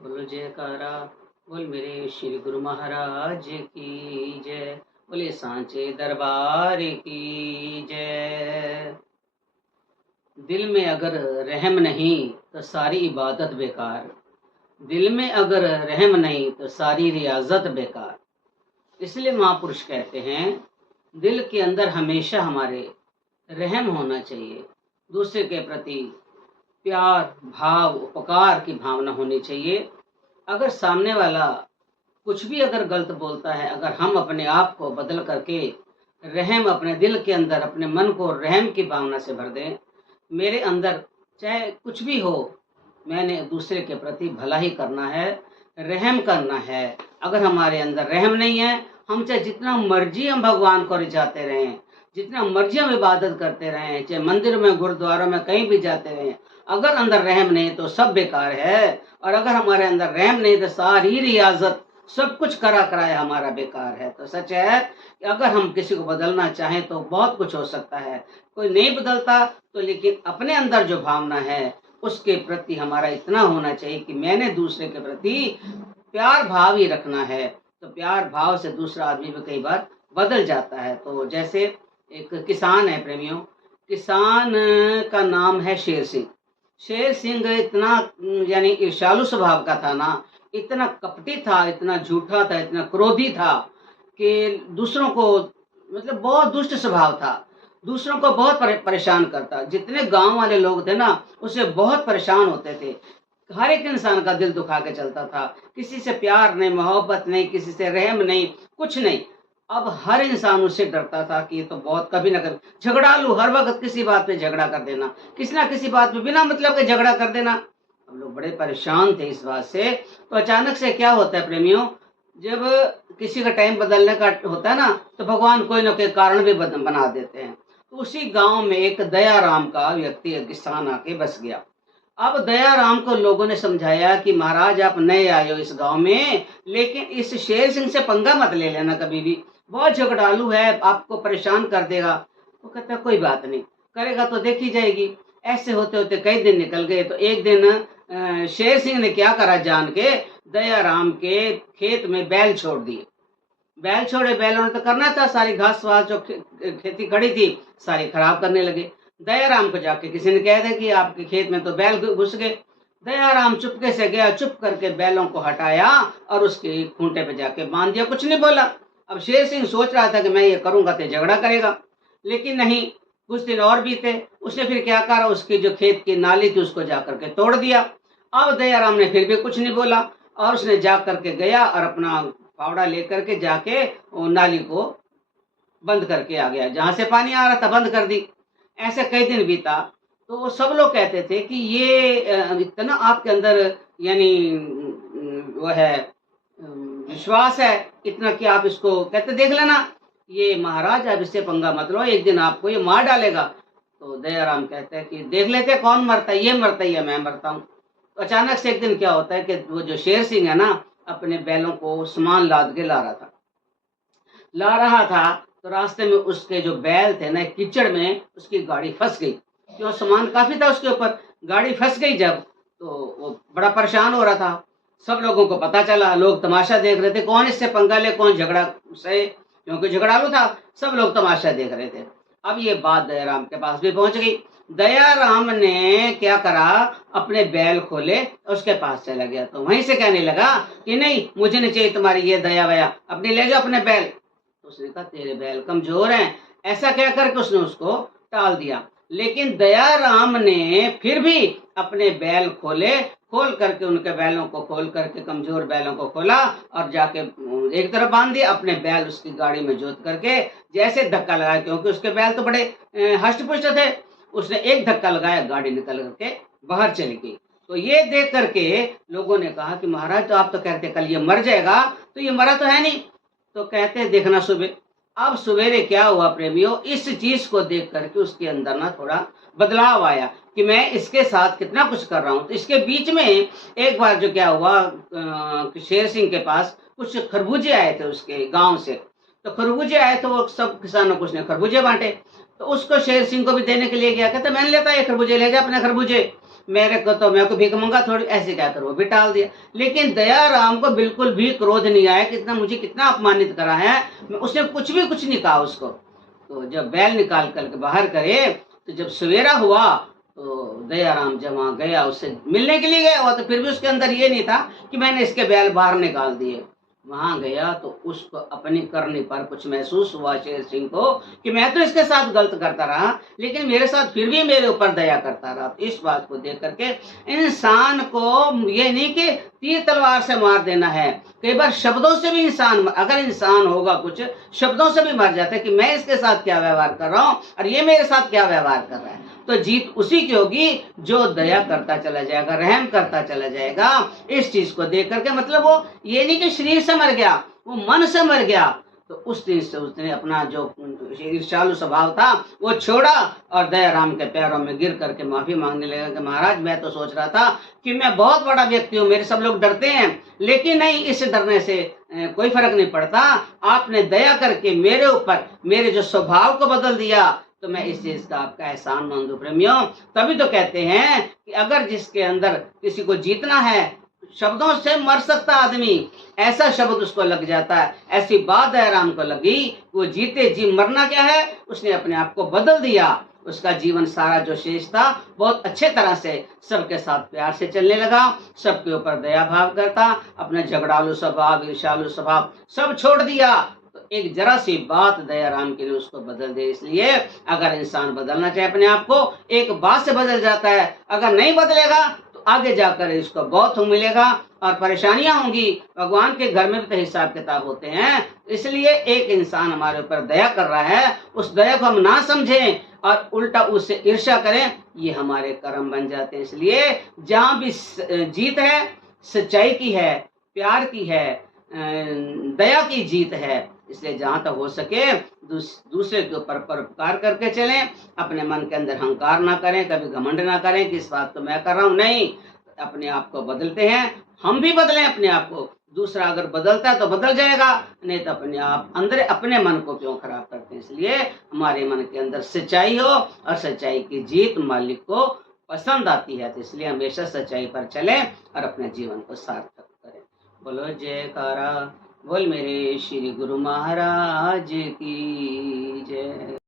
बोलो जयकारा। बोल मेरे श्री गुरु महाराज की जय। बोले सांचे दरबार की जय। दिल में अगर रहम नहीं तो सारी इबादत बेकार। दिल में अगर रहम नहीं तो सारी रियाजत बेकार। इसलिए महापुरुष कहते हैं दिल के अंदर हमेशा हमारे रहम होना चाहिए। दूसरे के प्रति प्यार भाव उपकार की भावना होनी चाहिए। अगर सामने वाला कुछ भी अगर गलत बोलता है, अगर हम अपने आप को बदल करके रहम अपने दिल के अंदर अपने मन को रहम की भावना से भर दें, मेरे अंदर चाहे कुछ भी हो, मैंने दूसरे के प्रति भला ही करना है, रहम करना है। अगर हमारे अंदर रहम नहीं है, हम चाहे जितना मर्जी हम भगवान को रिझाते रहें, जितना मर्जी हम इबादत करते रहें, चाहे मंदिर में गुरुद्वारों में कहीं भी जाते रहें, अगर अंदर रहम नहीं तो सब बेकार है। और अगर हमारे अंदर रहम नहीं तो सारी रियाजत सब कुछ करा कराया हमारा बेकार है। तो सच है कि अगर हम किसी को बदलना चाहें तो बहुत कुछ हो सकता है। कोई नहीं बदलता तो लेकिन अपने अंदर जो भावना है उसके प्रति हमारा इतना होना चाहिए कि मैंने दूसरे के प्रति प्यार भाव ही रखना है। तो प्यार भाव से दूसरा आदमी भी कई बार बदल जाता है। तो जैसे एक किसान है प्रेमियों, किसान का नाम है शेर सिंह। शेर सिंह इतना यानी ईर्ष्यालु स्वभाव का था ना, इतना कपटी था, इतना झूठा था, इतना क्रोधी था कि दूसरों को मतलब बहुत दुष्ट स्वभाव था। दूसरों को बहुत परेशान करता। जितने गांव वाले लोग थे ना, उससे बहुत परेशान होते थे। हर एक इंसान का दिल दुखा के चलता था। किसी से प्यार नहीं, मोहब्बत नहीं, किसी से रहम नहीं, कुछ नहीं। अब हर इंसान उससे डरता था कि ये तो बहुत कभी ना कभी झगड़ालू, हर वक्त किसी बात पे झगड़ा कर देना, किसी ना किसी बात पे बिना मतलब के झगड़ा कर देना। हम लोग बड़े परेशान थे इस बात से। तो अचानक से क्या होता है प्रेमियों, जब किसी का टाइम बदलने का होता है ना, तो भगवान कोई ना कोई कारण भी बना देते हैं। तो उसी गांव में एक दयाराम का व्यक्ति, एक किसान आके बस गया। अब दयाराम को लोगों ने समझाया कि महाराज आप नए आए हो इस गांव में, लेकिन इस शेर सिंह से पंगा मत ले लेना कभी भी, बहुत झगड़ालू है, आपको परेशान कर देगा। वो कहता कोई बात नहीं, करेगा तो देखी जाएगी। ऐसे होते होते कई दिन निकल गए। तो एक दिन शेर सिंह ने क्या करा, जान के दयाराम के खेत में बैल छोड़ दिए। बैल छोड़े, बैलों ने तो करना था, सारी घास वास जो खेती खड़ी थी सारी खराब करने लगे। दयाराम को जाके किसी ने कह दिया कि आपके खेत में तो बैल घुस गए। दयाराम चुपके से गया, चुप करके बैलों को हटाया और उसके खूंटे पे जाके बांध दिया, कुछ नहीं बोला। अब शेर सिंह सोच रहा था कि मैं ये करूंगा तो झगड़ा करेगा, लेकिन नहीं। कुछ दिन और बीते, उसने फिर क्या करा, उसकी जो खेत की नाली थी उसको जाकर के तोड़ दिया। अब दयाराम ने फिर भी कुछ नहीं बोला और उसने जा करके गया और अपना फावड़ा लेकर के जाके वो नाली को बंद करके आ गया, जहां से पानी आ रहा था बंद कर दी। ऐसे कई दिन बीता। तो सब लोग कहते थे कि ये इतना आपके अंदर यानी वो है विश्वास है इतना कि आप इसको कहते देख लेना, ये महाराज अब इससे पंगा मत लो, एक दिन आपको ये मार डालेगा। तो दयाराम कहते हैं कि देख लेते कौन मरता है, ये मरता है या मैं मरता हूँ। तो अचानक से एक दिन क्या होता है कि वो जो शेर सिंह है ना, अपने बैलों को सामान लाद के ला रहा था। तो रास्ते में उसके जो बैल थे ना, कीचड़ में उसकी गाड़ी फंस गई, क्यों सामान काफी था उसके ऊपर। गाड़ी फंस गई जब, तो वो बड़ा परेशान हो रहा था। सब लोगों को पता चला, लोग तमाशा देख रहे थे, कौन इससे पंगा ले, कौन झगड़ा सहे, क्योंकि झगड़ालू था। सब लोग तमाशा देख रहे थे। अब ये बात दयाराम के पास भी पहुंच गई। दयाराम ने क्या करा, अपने बैल खोले, उसके पास चला गया। तो वहीं से कहने लगा कि नहीं, मुझे नहीं चाहिए तुम्हारी ये दया वया, अपने ले जाओ अपने बैल। उसने कहा तेरे बैल कमजोर हैं, ऐसा कह करके उसने उसको टाल दिया। लेकिन दयाराम ने फिर भी अपने बैल खोले, खोल करके उनके बैलों को खोल करके कमजोर बैलों को खोला और जाके एक तरफ बांध दिया, अपने बैल उसकी गाड़ी में जोत करके जैसे धक्का लगाया, क्योंकि उसके बैल तो बड़े हष्ट पुष्ट थे। उसने एक धक्का लगाया, गाड़ी निकल करके बाहर चली गई। तो ये देख करके लोगों ने कहा कि महाराज तो आप तो कहते कल ये मर जाएगा, तो ये मरा तो है नहीं। तो कहते हैं देखना सुबह। अब सवेरे क्या हुआ प्रेमियों, इस चीज को देख करके उसके अंदर ना थोड़ा बदलाव आया कि मैं इसके साथ कितना कुछ कर रहा हूँ। तो इसके बीच में एक बार जो क्या हुआ, शेर सिंह के पास कुछ खरबूजे आए थे उसके गांव से। तो खरबूजे आए तो वो सब किसानों को उसने खरबूजे बांटे। तो उसको शेर सिंह को भी देने के लिए गया, कहते मैंने लेता ये खरबूजे, ले जा अपने खरबूजे। मेरे को तो, मैं को भीख मंगा थोड़ी, ऐसे कहकर वो भी टाल दिया। लेकिन दया राम को बिल्कुल भी क्रोध नहीं आया, कितना मुझे कितना अपमानित करा है, उसने कुछ नहीं कहा उसको। तो जब बैल निकाल करके बाहर करे, तो जब सवेरा हुआ तो दयाराम जब वहां गया, उससे मिलने के लिए गया हुआ, तो फिर भी उसके अंदर ये नहीं था कि मैंने इसके बैल बाहर निकाल दिए। वहां गया तो उसको अपनी करनी पर कुछ महसूस हुआ शेर सिंह को कि मैं तो इसके साथ गलत करता रहा, लेकिन मेरे साथ फिर भी मेरे ऊपर दया करता रहा। तो इस बात को देख करके इंसान को ये नहीं कि तीर तलवार से मार देना है, कई बार शब्दों से भी इंसान, अगर इंसान होगा कुछ शब्दों से भी मर जाता है कि मैं इसके साथ क्या व्यवहार कर रहा हूँ और ये मेरे साथ क्या व्यवहार कर रहा है। तो जीत उसी की होगी जो दया करता चला जाएगा, रहम करता चला जाएगा। इस चीज को देख करके, मतलब वो ये नहीं कि शरीर से मर गया, वो मन से मर गया। तो उस दिन से उसने अपना जो ईर्ष्यालु स्वभाव था वो छोड़ा और दयाराम के पैरों में गिर करके माफी मांगने लगा कि महाराज, मैं तो सोच रहा था कि मैं बहुत बड़ा व्यक्ति हूँ, मेरे सब लोग डरते हैं, लेकिन नहीं, इस डरने से कोई फर्क नहीं पड़ता। आपने दया करके मेरे ऊपर मेरे जो स्वभाव को बदल दिया, तो मैं इस चीज का आपका एहसान मंद हूं प्रेमियों। तभी तो कहते हैं कि अगर जिसके अंदर किसी को जीतना है, शब्दों से मर सकता आदमी, ऐसा शब्द उसको लग जाता है। ऐसी बात दयाराम को लगी, वो जीते जी मरना क्या है, उसने अपने आप को बदल दिया। उसका जीवन सारा जो शेष था बहुत अच्छे तरह से सबके साथ प्यार से चलने लगा, सबके ऊपर दया भाव करता, अपना झगड़ालू स्वभाव, ईर्ष्यालु स्वभाव सब छोड़ दिया। तो एक जरा सी बात दयाराम के लिए उसको बदल दे। इसलिए अगर इंसान बदलना चाहे अपने आप को, एक बात से बदल जाता है। अगर नहीं बदलेगा तो आगे जाकर इसको बहुत मिलेगा और परेशानियां होंगी। भगवान के घर में भी तो हिसाब किताब होते हैं। इसलिए एक इंसान हमारे ऊपर दया कर रहा है, उस दया को हम ना समझें और उल्टा उससे ईर्ष्या करें, ये हमारे कर्म बन जाते हैं। इसलिए जहां भी जीत है, सच्चाई की है, प्यार की है, दया की जीत है। इसलिए जहां तक हो सके दूसरे के ऊपर परोपकार करके चलें, अपने मन के अंदर अहंकार ना करें, कभी घमंड ना करें कि इस बात तो मैं कर रहा हूं, नहीं। अपने आप को बदलते हैं, हम भी बदलें अपने आप को। दूसरा अगर बदलता है तो बदल जाएगा, नहीं तो अपने आप अंदर अपने मन को क्यों खराब करते हैं। इसलिए हमारे मन के अंदर सच्चाई हो, और सच्चाई की जीत मालिक को पसंद आती है। तो इसलिए हमेशा सच्चाई पर चलें और अपने जीवन को सार्थक करें। बोलो जयकारा, बोल मेरे श्री गुरु महाराज की जय।